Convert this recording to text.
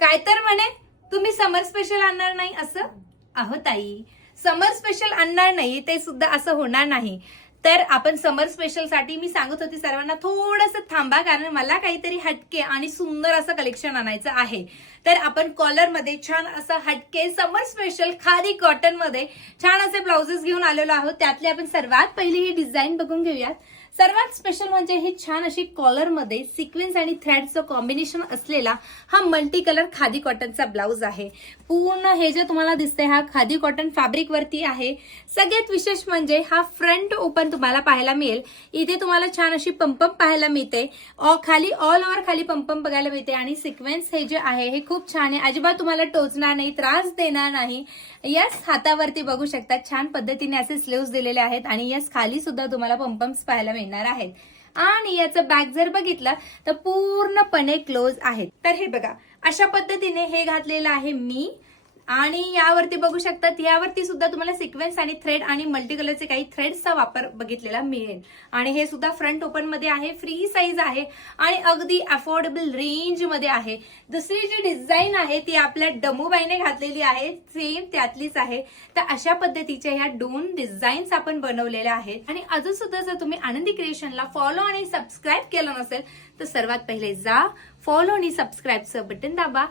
काय तर म्हणे तुम्ही समर स्पेशल आणणार नाही असं? अहो ताई, समर स्पेशल आणणार नाही ते सुद्धा असं होणार नाही. तर आपण समर स्पेशल साठी मी सांगत होती सर्वांना थोडंसं थांबा, कारण मला काहीतरी हटके आणि सुंदर असं कलेक्शन आणायचं आहे. तर आपण कॉलर मध्ये छान असं हटके समर स्पेशल खादी कॉटन मध्ये छान असे ब्लाउजेस घेऊन आलेलो आहोत. त्यातली आपण सर्वात पहिली ही डिझाईन बघून घेऊयात. सर्वात स्पेशल म्हणजे ही छान अशी कॉलर मध्ये सिक्वेन्स आणि थ्रेडचं कॉम्बिनेशन असलेला हा मल्टी कलर खादी कॉटनचा ब्लाउज आहे. पूर्ण हे जे तुम्हाला दिसतंय हा खादी कॉटन फॅब्रिक वरती आहे. सगळ्यात विशेष म्हणजे हा फ्रंट ओपन तुम्हाला पाहायला मिळेल. इथे तुम्हाला छान अशी पंपम पाहायला मिळते, खाली ऑल ओव्हर खाली पंपम बघायला मिळते आणि सिक्वेन्स हे जे आहे हे खूप छान आहे. अजिबात तुम्हाला टोचणार नाही, त्रास देणार नाही. यस, हातावरती बघू शकता छान पद्धतीने असे स्लीव्स दिलेले आहेत आणि यस खाली सुद्धा तुम्हाला पंपम्स पाहायला मिळणार आहेत. आणि याचं बॅक जर बघितलं तर पूर्णपणे क्लोज आहेत. तर हे बघा अशा पद्धतीने हे घातलेलं आहे मी. आणि यावरती बघू शकतात, यावरती सुद्धा तुम्हाला सिक्वेन्स आणि थ्रेड आणि मल्टी कलरचे काही थ्रेड्सचा वापर बघितलेला मिळेल. आणि हे सुद्धा फ्रंट ओपन मध्ये आहे, फ्री साईज आहे आणि अगदी अफोर्डेबल रेंज मध्ये आहे. दुसरी जी डिझाईन आहे ती आपल्या डमूबाईने घातलेली आहे, सेम त्यातलीच आहे. तर अशा पद्धतीच्या ह्या 2 डिझाईन्स आपण बनवलेल्या आहेत. आणि अजून सुद्धा जर तुम्ही आनंदी क्रिएशनला फॉलो आणि सबस्क्राईब केलं नसेल तर सर्वात पहिले जा, फॉलो आणि सबस्क्राईबचं बटन दाबा.